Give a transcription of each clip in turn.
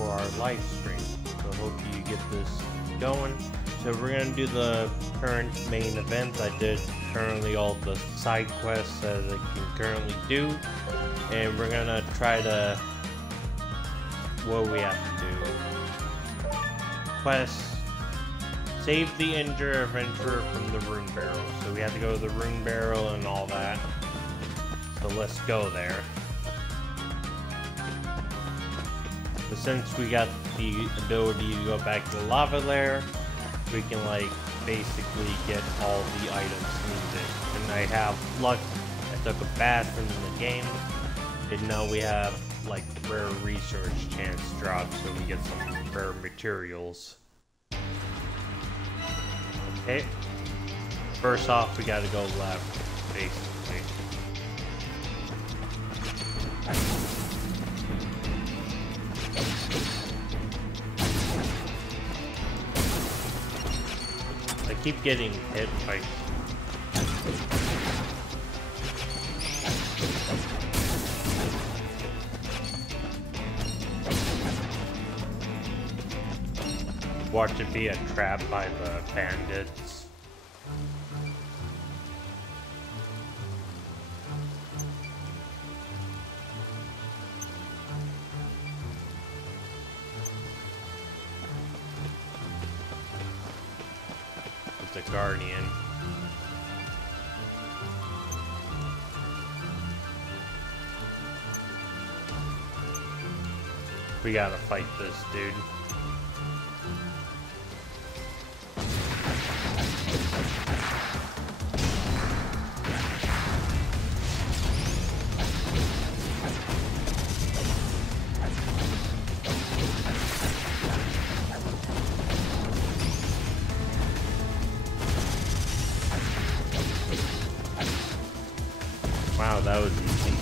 for our live stream. So hope you get this going. So we're gonna do the current main event. I did currently all the side quests as I can currently do, and we're gonna try to what we have to do. Quest: save the injured adventurer from the rune barrel. So we have to go to the rune barrel and all that. So let's go there. But since we got the ability to go back to the lava lair, we can like basically get all the items needed. And I have luck. I took a bath in the game, and now we have like rare research chance drops, so we get some rare materials. Okay. First off, we gotta go left, basically. I keep getting hit by... Watch it be a trap by the bandits. It's a guardian. We gotta fight this dude. Wow, that was easy.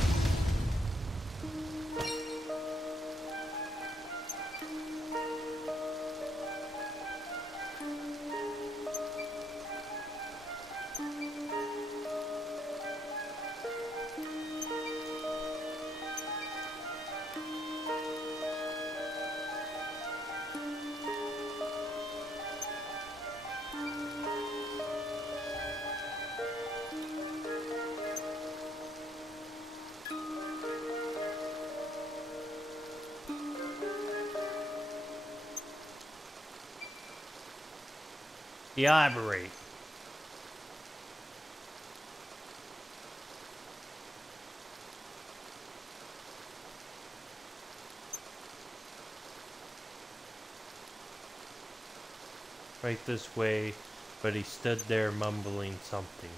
Elaborate. Right this way, but he stood there mumbling something.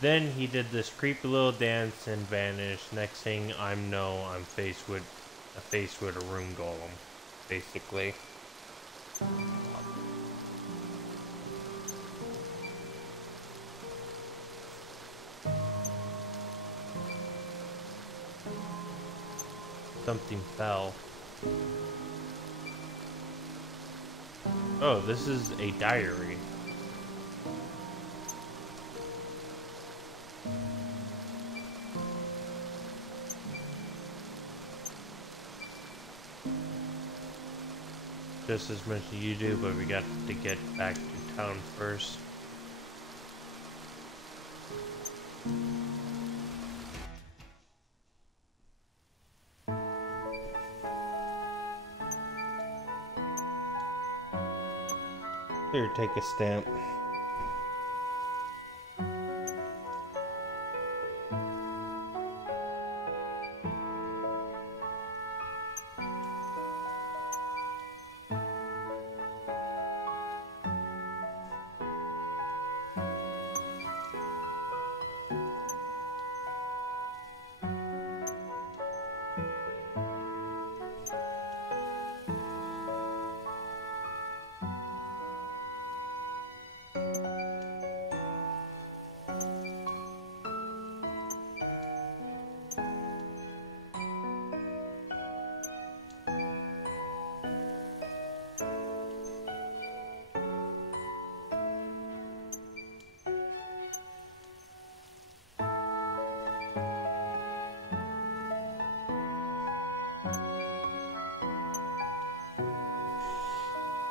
Then he did this creepy little dance and vanished. Next thing I'm faced with a rune golem, basically. Something fell. Oh, this is a diary. Just as much as you do, but we got to get back to town first. Here, take a stamp.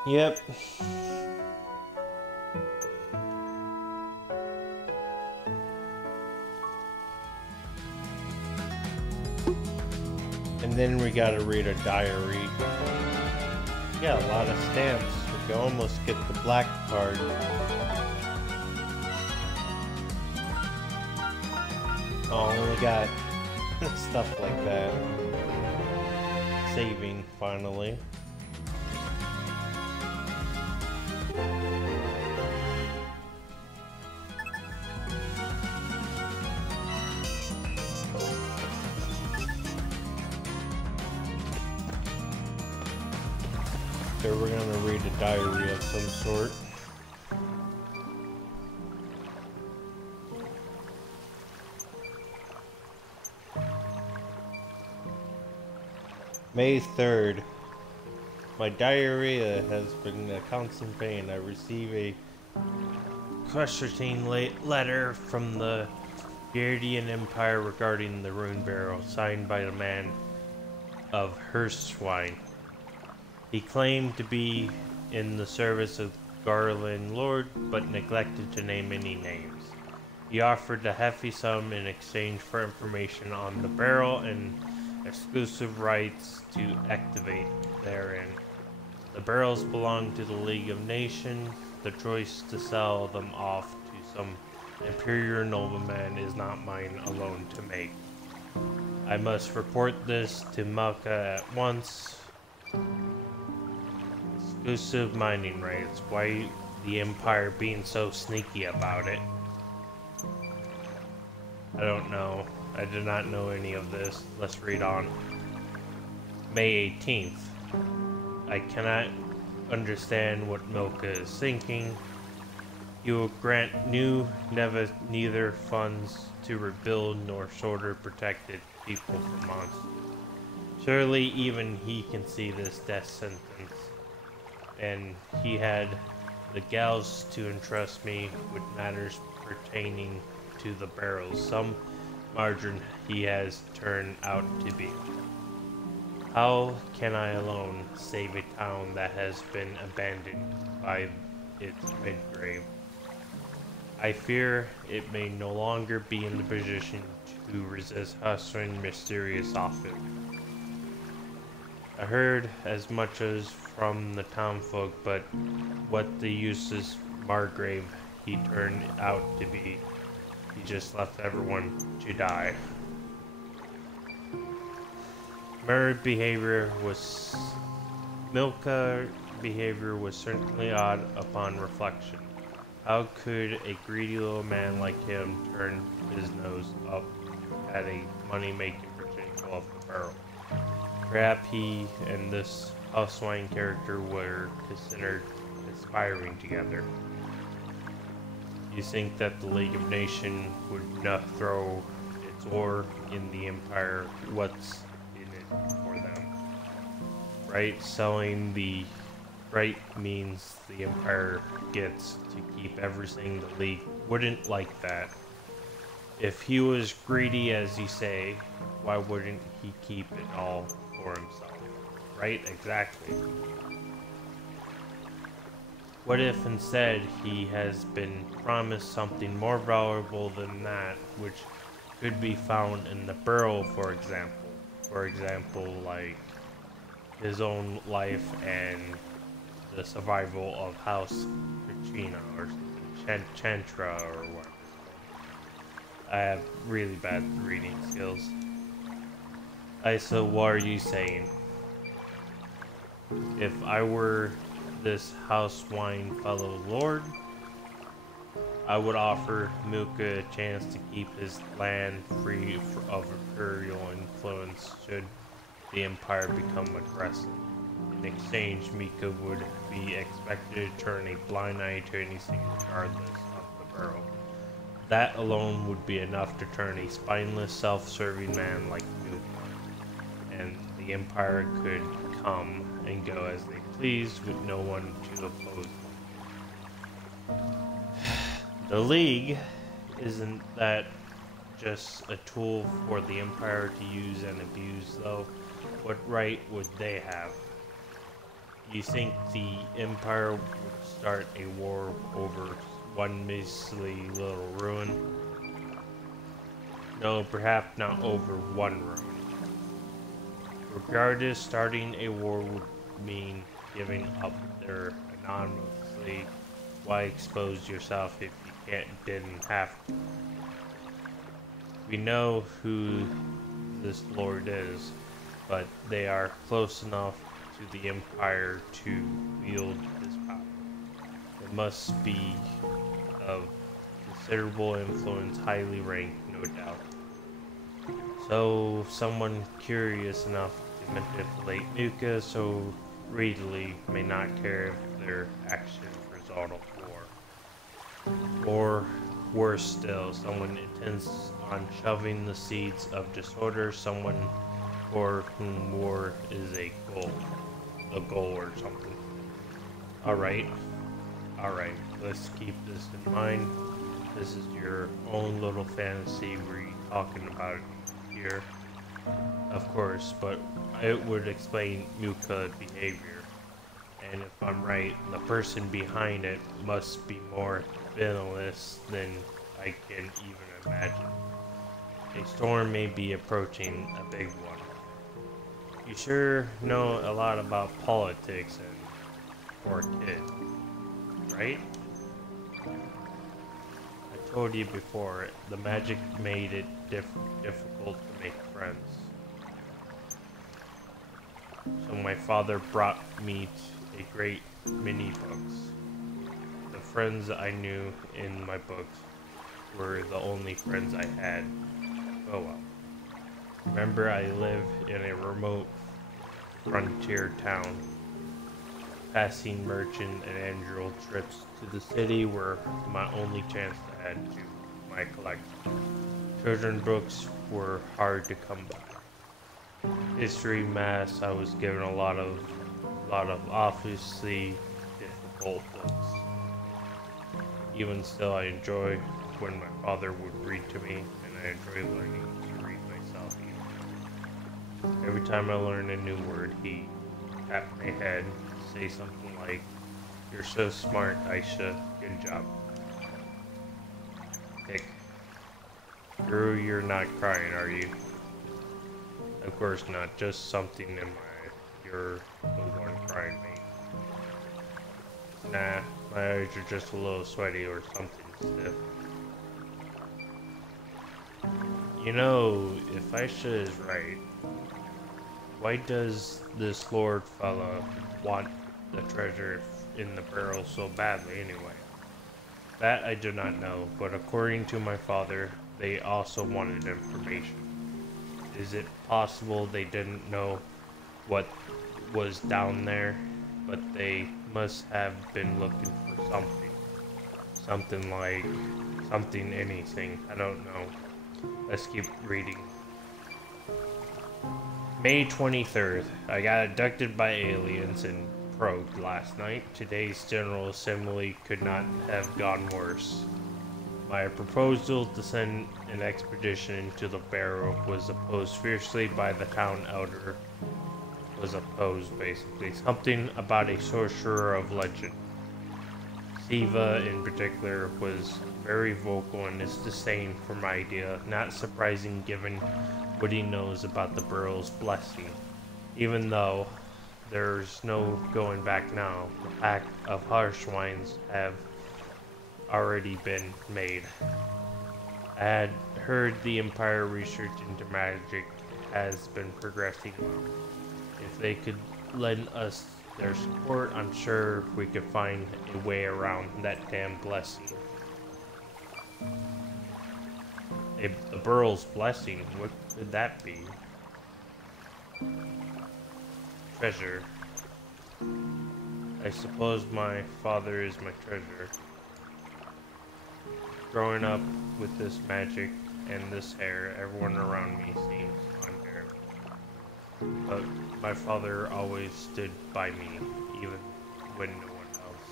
Yep. And then we gotta read a diary. We got a lot of stamps. We can almost get the black card. Oh, we got stuff like that. Saving, finally. So we're gonna read a diary of some sort. May 3rd. My diarrhea has been a constant pain. I receive a crushing letter from the Beardian Empire regarding the rune barrel, signed by the man of Hirschwein. He claimed to be in the service of Garland Lord, but neglected to name any names. He offered a hefty sum in exchange for information on the barrel and exclusive rights to activate therein. The barrels belong to the League of Nations. The choice to sell them off to some inferior nobleman is not mine alone to make. I must report this to Malka at once. Exclusive mining rights. Why the Empire being so sneaky about it? I don't know. I did not know any of this. Let's read on. May 18th. I cannot understand what Milka is thinking. You will grant neither funds to rebuild nor shorter protected people from monsters. Surely even he can see this death sentence. And he had the gals to entrust me with matters pertaining to the barrels. Some margin he has turned out to be. How can I alone save a town that has been abandoned by its midgrave? I fear it may no longer be in the position to resist Husser's mysterious offer. I heard as much as from the townfolk, but what the use is Margrave he turned out to be. He just left everyone to die. Milka's behavior was certainly odd upon reflection. How could a greedy little man like him turn his nose up at a money-making potential of the barrel? Perhaps he and this Huswine character were considered aspiring together. You think that the League of Nations would not throw its oar in the Empire? What's in it for them? Right? Selling the right means the Empire gets to keep everything. The League wouldn't like that. If he was greedy as you say, why wouldn't he keep it all for himself? Right? Exactly. What if instead he has been promised something more valuable than that, which could be found in the barrel, for example? For example, like his own life and the survival of House Kachina or Chantra or whatever. I have really bad reading skills. So what are you saying? If I were this Huswine fellow lord, I would offer Milka a chance to keep his land free of imperial influence should the Empire become aggressive. In exchange, Mika would be expected to turn a blind eye to anything regardless of the barrel. That alone would be enough to turn a spineless, self-serving man like Milka, and the Empire could come and go as they please with no one to oppose them. The League, isn't that just a tool for the Empire to use and abuse, though? What right would they have? You think the Empire would start a war over one measly little ruin? No, perhaps not over one ruin. Regardless, starting a war would mean giving up there anonymously. Why expose yourself if you didn't have to? We know who this lord is, but they are close enough to the Empire to wield his power. It must be of considerable influence, highly ranked, no doubt. So, someone curious enough to manipulate Nuka so readily may not care if their actions result in war. Or, worse still, someone intends on shoving the seeds of disorder, someone for whom war is a goal or something. Alright, let's keep this in mind. This is your own little fantasy we're talking about here, of course, but it would explain Muka behavior. And if I'm right, the person behind it must be more villainous than I can even imagine. A storm may be approaching, a big one. You sure know a lot about politics and for a kid, right? I told you before, the magic made it difficult to make friends. So my father brought me a great many books. The friends I knew in my books were the only friends I had. Oh well. Remember, I lived in a remote frontier town. Passing merchant and annual trips to the city were my only chance to add to my collection. Children's books were hard to come by. History, math, I was given a lot of obviously difficult books. Even still, I enjoy when my father would read to me, and I enjoy learning to read myself. Every time I learn a new word, he tapped my head, say something like, "You're so smart, Aisha. Good job." Hick. Drew, you're not crying, are you? Of course not. Just something in you're the one crying, mate. Nah, my eyes are just a little sweaty or something stiff. You know, if Aisha is right, why does this lord fella want the treasure in the barrel so badly anyway? That I do not know, but according to my father, they also wanted information. Is it possible they didn't know what was down there, but they must have been looking for something? Anything, I don't know. Let's keep reading. May 23rd. I got abducted by aliens and probed last night. Today's General Assembly could not have gone worse. My proposal to send an expedition into the barrow was opposed fiercely by the town elder. Was opposed, basically. Something about a sorcerer of legend. Siva, in particular, was very vocal in his disdain for my idea, not surprising given what he knows about the barrow's blessing. Even though there's no going back now, the pack of harsh wines have already been made. I had heard the Empire research into magic has been progressing well. If they could lend us their support, I'm sure we could find a way around that damn blessing. The Burl's blessing, what could that be? Treasure. I suppose my father is my treasure. Growing up with this magic and this hair, everyone around me seems unfair. But my father always stood by me, even when no one else.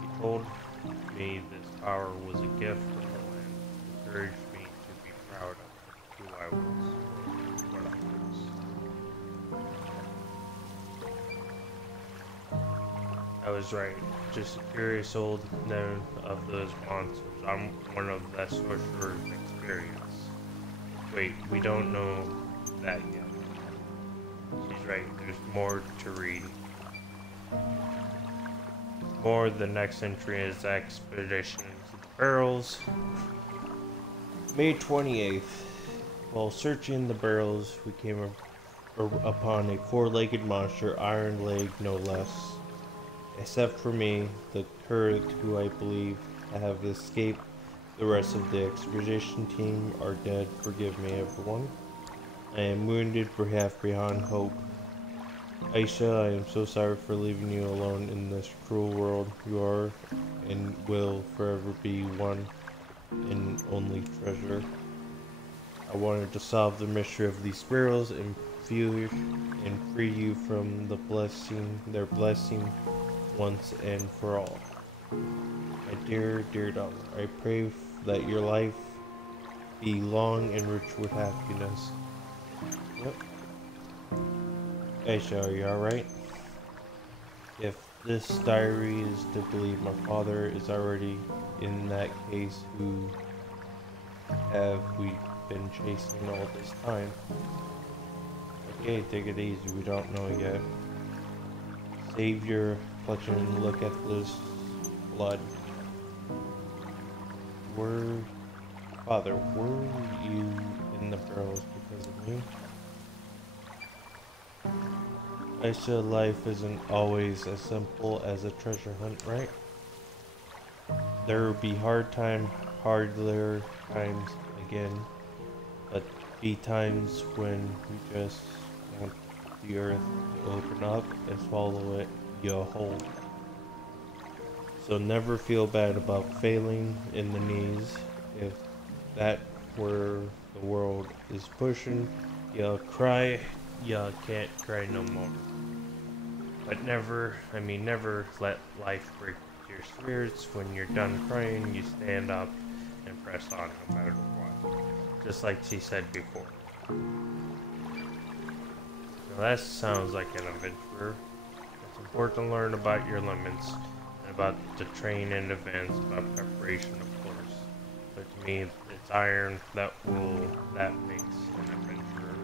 He told me this power was a gift from the land, encouraged me to be proud of who I was, what I was. I was right. Just a curious old known of those monsters. I'm one of that sorcerer's experience. Wait, we don't know that yet. She's right, there's more to read. More, the next entry is Expedition to the Barrels. May 28th. While searching the barrels, we came upon a four-legged monster, Iron Leg no less. Except for me, the Kurd, who I believe have escaped, the rest of the expedition team are dead. Forgive me, everyone. I am wounded, perhaps beyond hope. Aisha, I am so sorry for leaving you alone in this cruel world. You are and will forever be one and only treasure. I wanted to solve the mystery of these sparrows and free you from their blessing once and for all. My dear, dear daughter, I pray that your life be long and rich with happiness. Yep. Aisha, are you alright? If this diary is to believe, my father is already in that case. Who have we been chasing all this time? Okay, take it easy, we don't know yet. Savior, clutching, look at this blood. Father, were you in the barrels because of me? Aisha, life isn't always as simple as a treasure hunt, right? There will be harder times again, but be times when you just want the earth to open up and swallow it you whole. So never feel bad about failing in the knees. If that where the world is pushing, you'll cry. You can't cry no more. But never let life break your spirits. When you're done crying, you stand up and press on no matter what. Just like she said before. Now that sounds like an adventurer. It's important to learn about your limits and about the train in advance, about preparation of course. But to me, it's iron that makes an adventurer.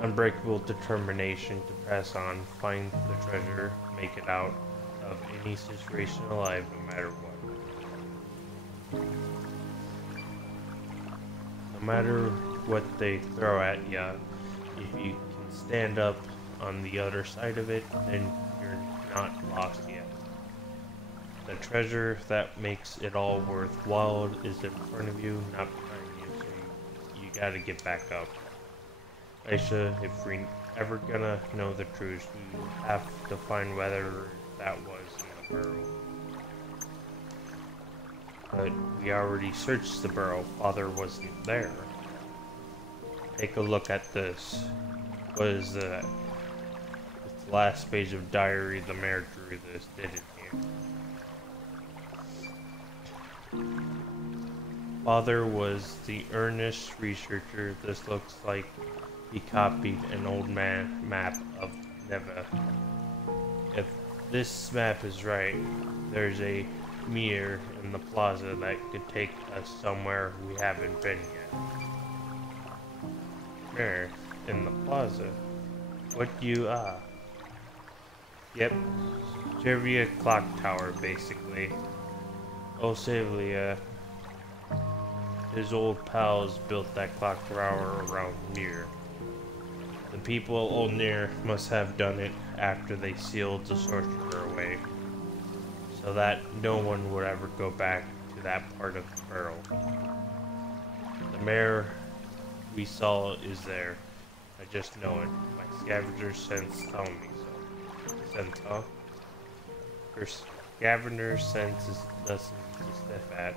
Unbreakable determination to press on, find the treasure, make it out of any situation alive, no matter what. No matter what they throw at you, if you can stand up on the other side of it, then you're not lost yet. The treasure that makes it all worthwhile is in front of you, not behind you, so you gotta get back up. Aisha, if we're ever gonna know the truth, we have to find whether that was in the barrel. But we already searched the barrel. Father wasn't there. Take a look at this. What is that? It's the last page of diary. The mayor drew this, didn't you? Father was the earnest researcher. This looks like he copied an old map of Neva. If this map is right, there's a mirror in the plaza that could take us somewhere we haven't been yet. Mirror in the plaza? What do you, Yep, Servia clock tower, basically. Oh, Servia. His old pals built that clock tower around Mir. The people old Mir must have done it after they sealed the sorcerer away, so that no one would ever go back to that part of the barrel. The mayor we saw is there. I just know it. My scavenger sense tell me so. Sense, huh? Her scavenger sense is nothing to sniff at.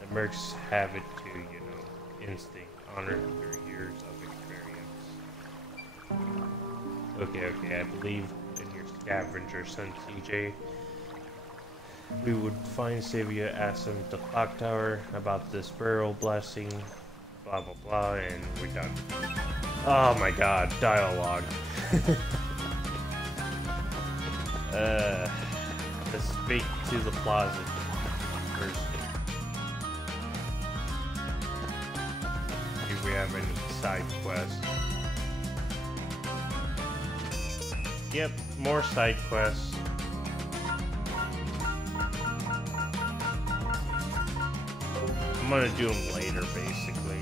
The mercs have it too, you know. Instinct, honored through years of experience. Okay, I believe in your scavenger sense, CJ. We would find Savia, ask him to clock tower about this barrel blessing, blah blah blah, and we're done. Oh my god, dialogue. Let's speak to the plaza first. See if we have any side quests. Yep, more side quests. I'm gonna do them later, basically.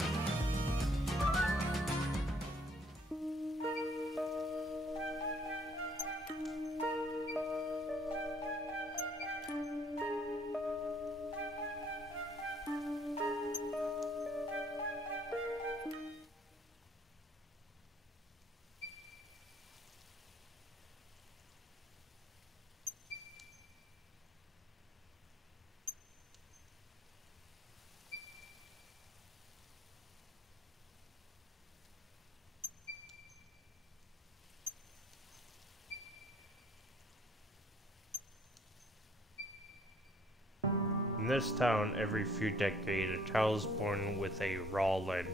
In this town, every few decades, a child is born with a raw limb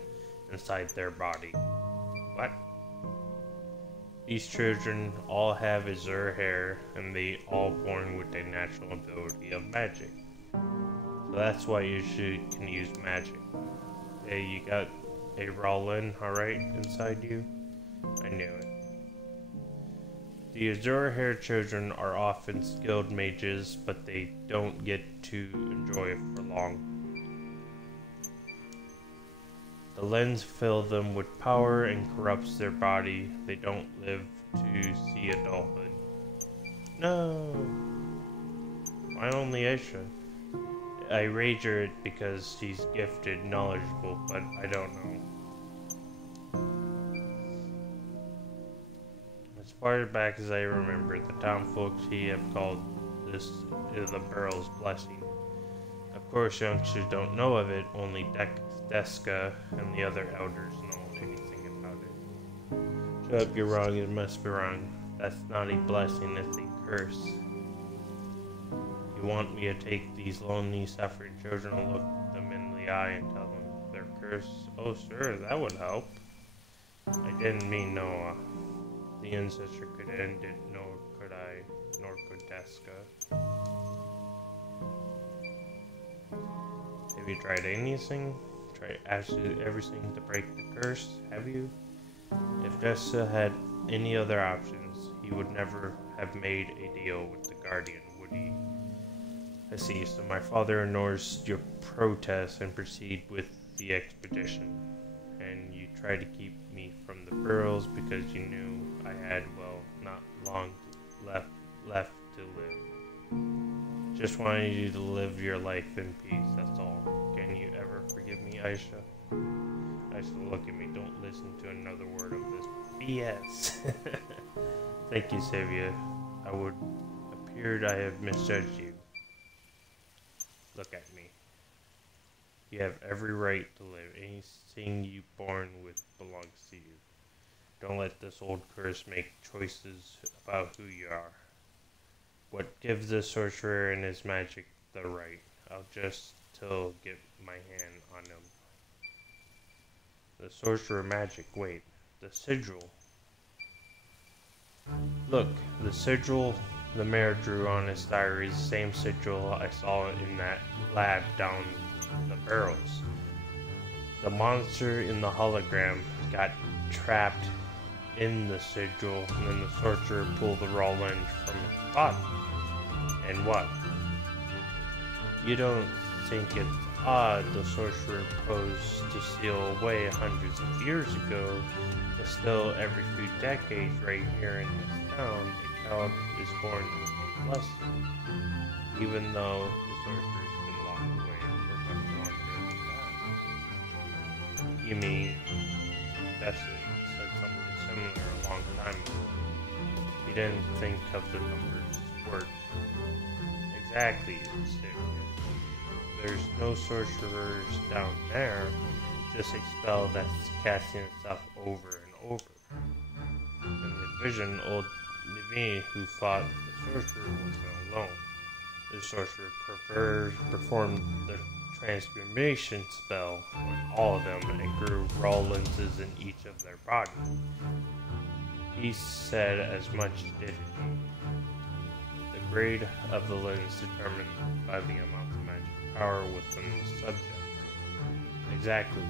inside their body. What? These children all have azure hair, and they all born with a natural ability of magic. So that's why you can use magic. Hey, you got a raw limb, alright, inside you? I knew it. The azure-haired children are often skilled mages, but they don't get to enjoy it for long. The lens fills them with power and corrupts their body. They don't live to see adulthood. No! Why only Aisha? I rage her it because she's gifted, knowledgeable, but I don't know. As far back as I remember, the town folks have called this the Burrow's blessing. Of course, youngsters don't know of it, only Deska and the other elders know anything about it. Shut up, you're wrong, it must be wrong. That's not a blessing, it's a curse. You want me to take these lonely, suffering children and look them in the eye and tell them they're cursed? Oh, sure, that would help. I didn't mean no, the ancestor could end it, nor could I, nor could Deska. Have you tried anything? Tried absolutely everything to break the curse, have you? If Deska had any other options, he would never have made a deal with the Guardian, would he? I see, so my father ignores your protest and proceed with the expedition. And you tried to keep me from the Burrows because you knew I had, well, not long left to live. Just wanted you to live your life in peace, that's all. Can you ever forgive me, Aisha? Aisha, look at me, don't listen to another word of this BS. Thank you, Sylvia. I would appeared I have misjudged you. Look at me. You have every right to live. Anything you born with belongs to you. Don't let this old curse make choices about who you are. What gives the sorcerer and his magic the right? I'll just till get my hand on him. The sorcerer magic, wait. The sigil. Look, the sigil the mayor drew on his diary is the same sigil I saw in that lab down the Burrows. The monster in the hologram got trapped in the sigil, and then the sorcerer pulled the raw lens from its body. And what? You don't think it's odd the sorcerer posed to steal away hundreds of years ago, but still every few decades right here in this town, a child is born with a blessing, even though the sorcerer's been locked away for much longer than that. You mean, that's it, said something similar a long time ago. You didn't think of the numbers work. Exactly, Sylvia. There's no sorcerers down there, just a spell that's casting itself over and over. In the vision, old Navini, who fought the sorcerer, wasn't alone. The sorcerer performed the transformation spell on all of them and grew raw lenses in each of their bodies. He said as much, didn't he? The grade of the lens determined by the amount of magic power within the subject. Exactly.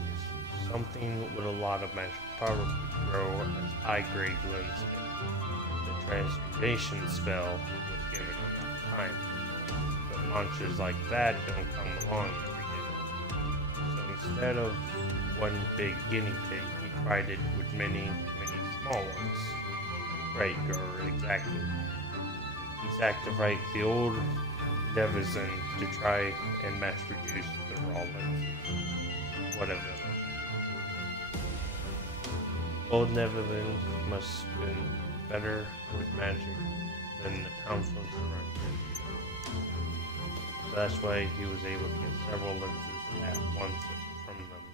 Something with a lot of magic power could grow as high-grade lens did. The transmutation spell was given enough time, but launches like that don't come along every day. So instead of one big guinea pig, he tried it with many small ones. Right, Guru, exactly. He sacrificed the old Nevezin to try and mass produce the raw lenses. What a villain. Old Nevelin must have been better with magic than the townsfolk around here. So that's why he was able to get several lenses at once from them.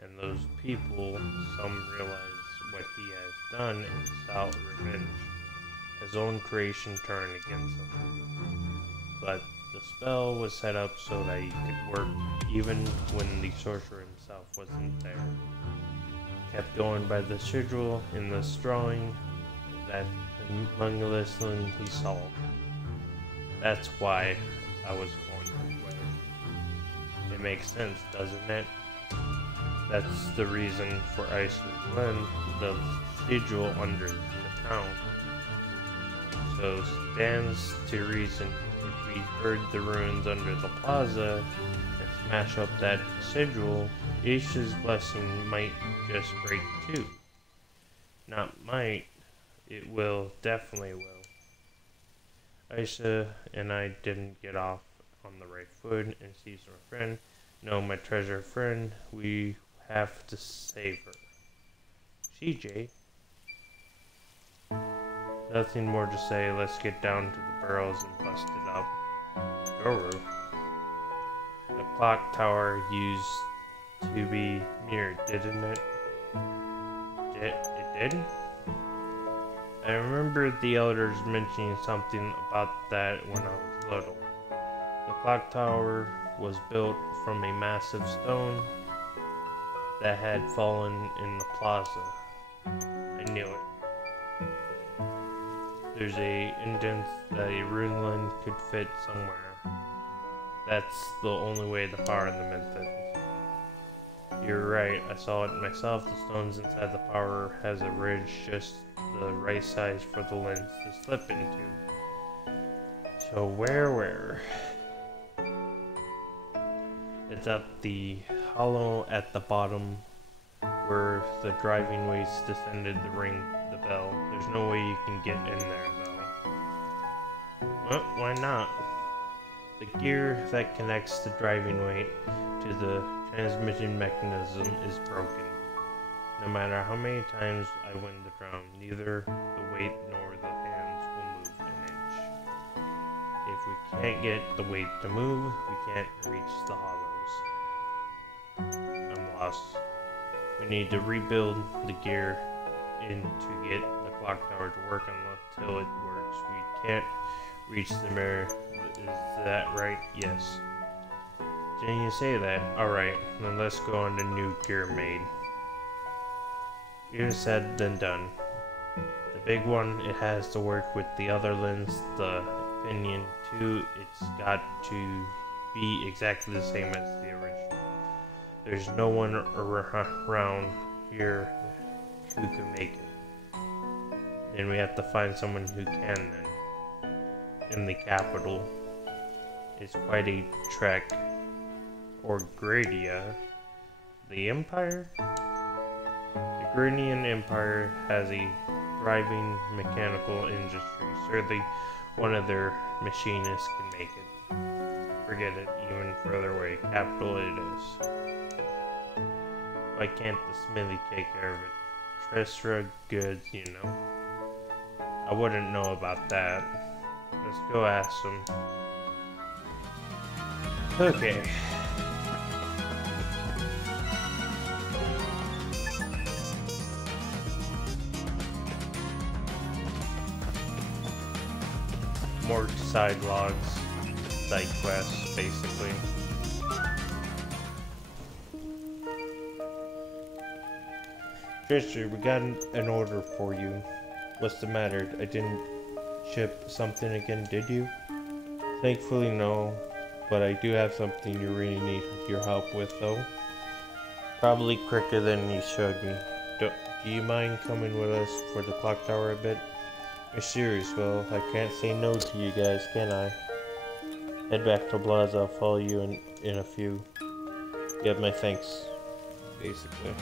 And those people, some realize what he has done and sought revenge. His own creation turned against him. But the spell was set up so that he could work even when the sorcerer himself wasn't there. Kept going by the schedule in this drawing that among the listening he saw. That's why I was born that way. It makes sense, doesn't it? That's the reason for Iceland's Glen, the sigil under the town. So stands to reason if we heard the ruins under the plaza and smash up that sigil, Isha's blessing might just break too. Not might, it will, definitely will. Aisha and I didn't get off on the right foot and seize my friend. No, my treasure friend, we have to save her. CJ. Nothing more to say, let's get down to the barrels and bust it up. Guru. The clock tower used to be mirrored, didn't it? It did? I remember the elders mentioning something about that when I was little. The clock tower was built from a massive stone that had fallen in the plaza. I knew it. There's a indent that a runeland could fit somewhere. That's the only way to power the methods. You're right, I saw it myself. The stones inside the power has a ridge just the right size for the lens to slip into. So where? It's up the hollow at the bottom where the driving weights descended the bell. There's no way you can get in there though. Well, why not? The gear that connects the driving weight to the transmission mechanism is broken. No matter how many times I wind the drum, neither the weight nor the hands will move an inch. If we can't get the weight to move, we can't reach the hollows. I'm lost. We need to rebuild the gear in to get the clock tower to work until it works. We can't reach the mirror. Is that right? Yes. Didn't you say that? Alright, then let's go on to new gear made. Easier said than done. The big one, it has to work with the other lens, the opinion too. It's got to be exactly the same as the original. There's no one around here who can make it. Then we have to find someone who can then. In the capital. It's quite a trek. Or Gradia. The Empire? The Gradian Empire has a thriving mechanical industry. Certainly one of their machinists can make it. Forget it, even further away. Capital it is. Why can't the smithy take care of it? Tresra goods, you know. I wouldn't know about that. Let's go ask them. Okay. More side logs, side quests, basically. Trisha, we got an order for you. What's the matter? I didn't ship something again, did you? Thankfully, no. But I do have something you really need your help with, though. Probably quicker than you showed me. Do you mind coming with us for the clock tower a bit? You're serious, well, I can't say no to you guys, can I? Head back to Blaza, I'll follow you in a few. You have my thanks, basically.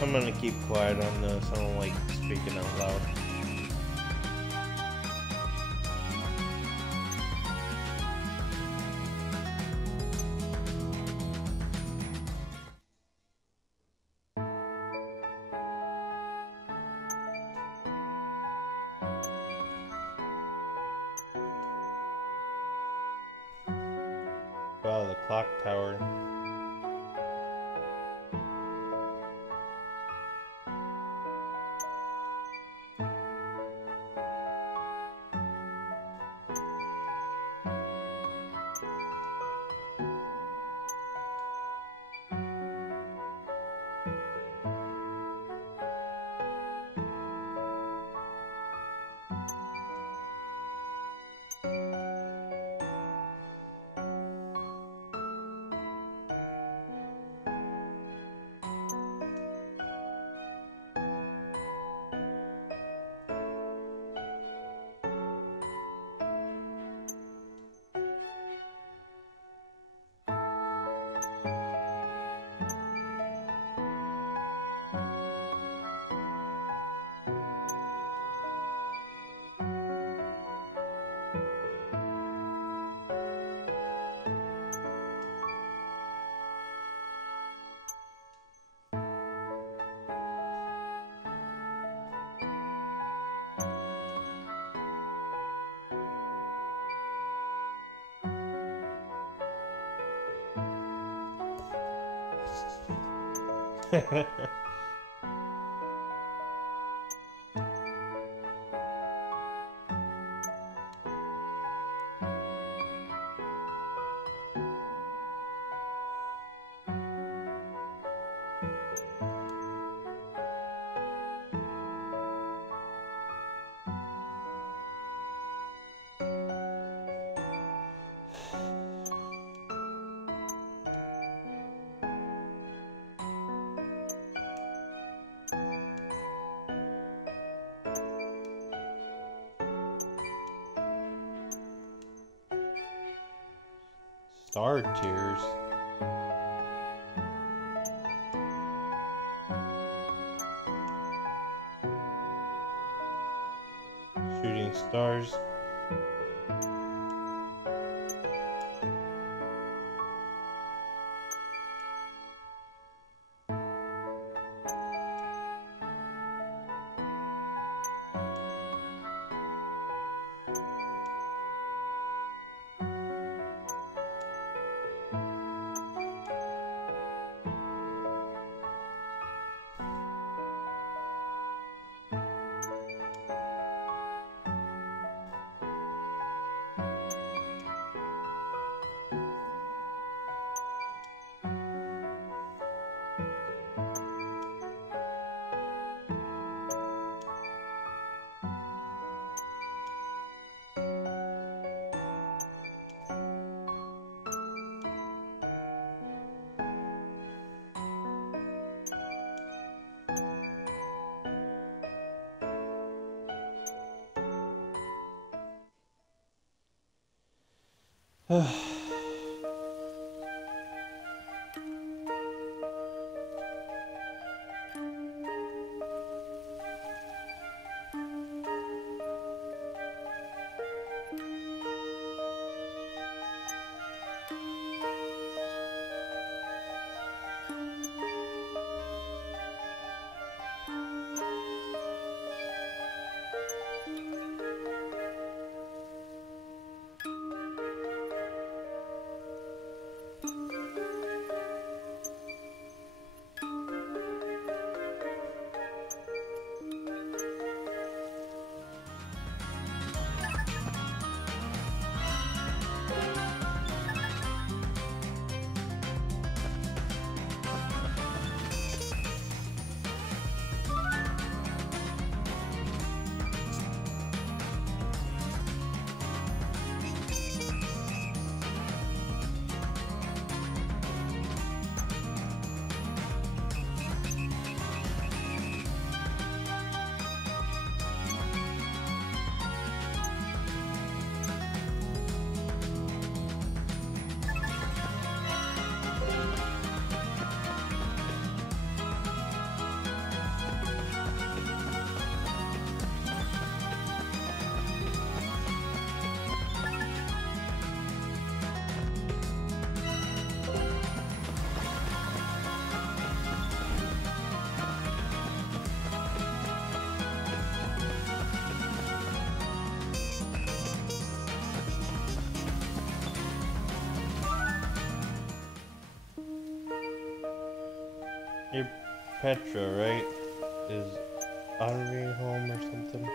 I'm gonna keep quiet on this. I don't like speaking out loud. Wow, the clock tower. Star Tears. Shooting stars. Hey, Petra, right? Is Audrey home or something?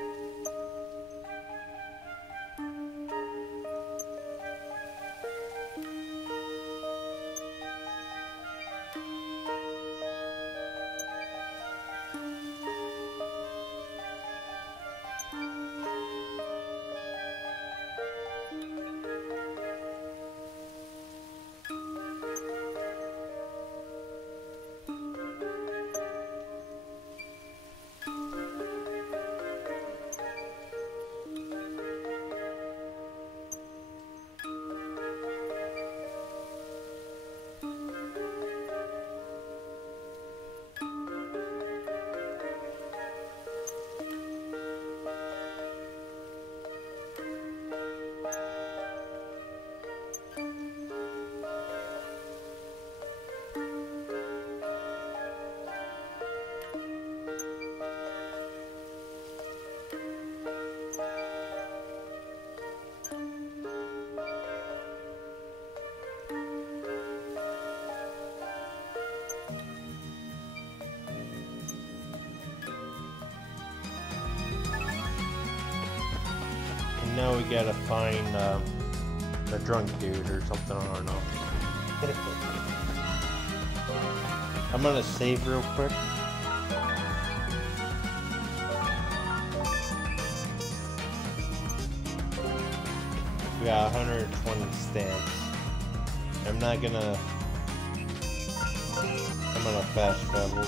Now we gotta find a drunk dude or something, I don't know. I'm gonna save real quick. We got 120 stamps. I'm gonna fast travel.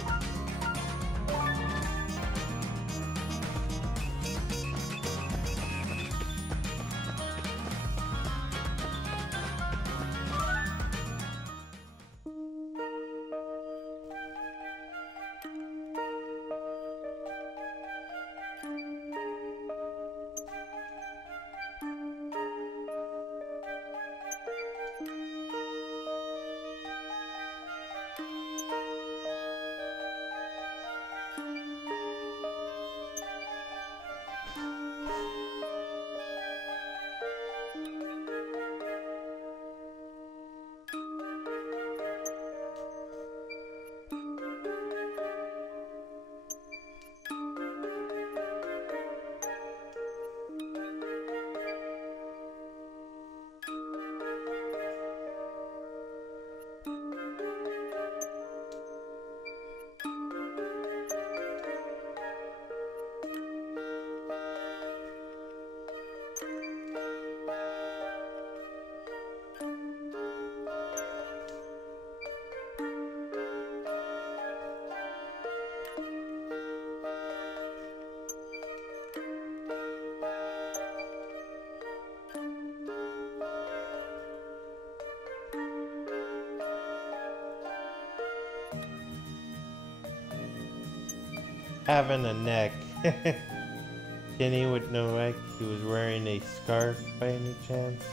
Having a neck. Kenny with no neck. He was wearing a scarf by any chance?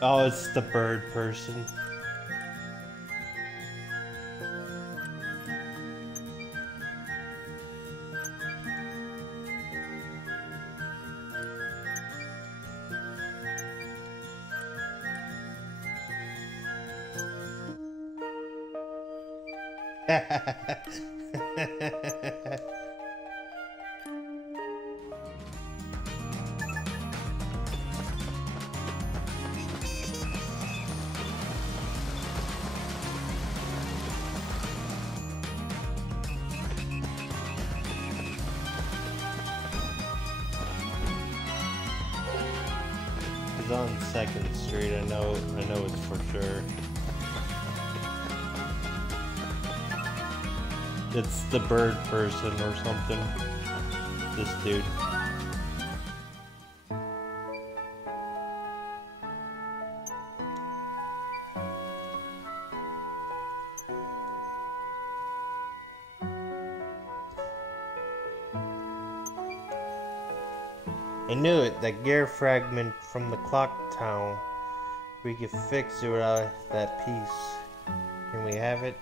Oh, it's the bird person. He's on 2nd Street. I know it's for sure. It's the bird person or something. This dude. I knew it, that gear fragment from the clock tower. We could fix it without that piece. Can we have it?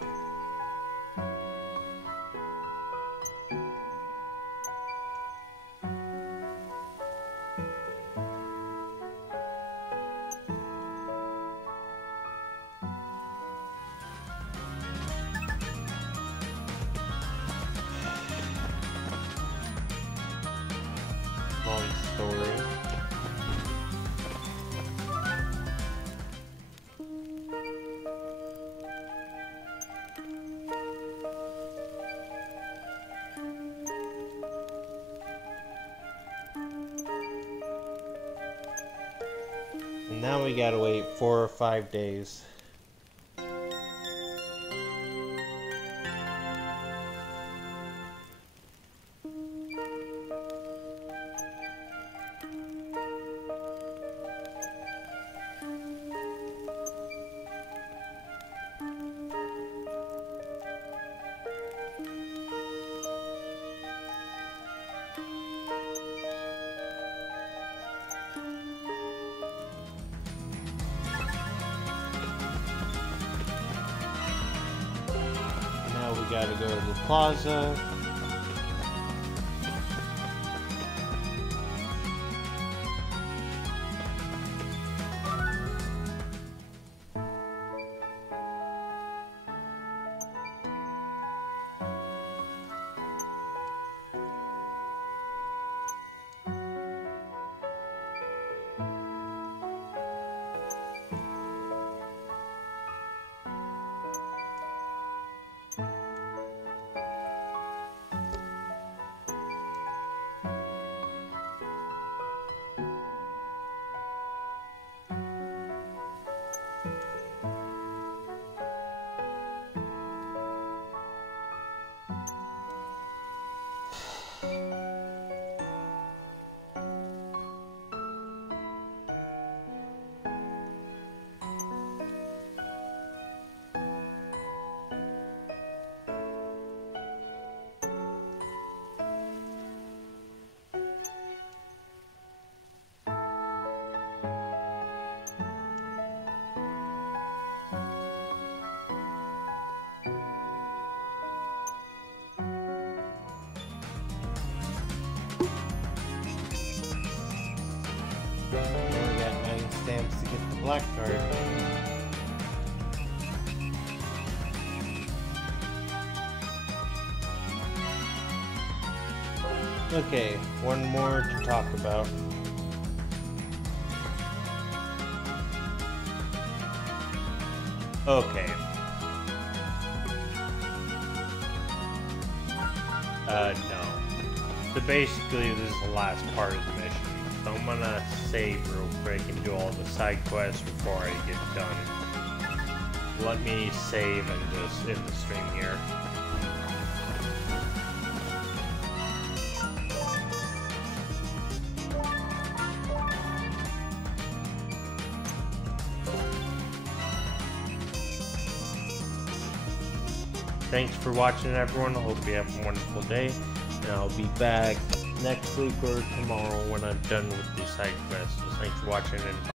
Long story. And now we gotta wait 4 or 5 days. Now we gotta go to the plaza. Now we got 9 stamps to get the black card. Okay, one more to talk about. Okay. No. So basically, this is the last part of the mission. So I'm gonna save real quick and do all the side quests before I get done. Let me save and just end the stream here. Thanks for watching, everyone. I hope you have a wonderful day. And I'll be back next week or tomorrow when I'm done with the side quests. So thanks for watching and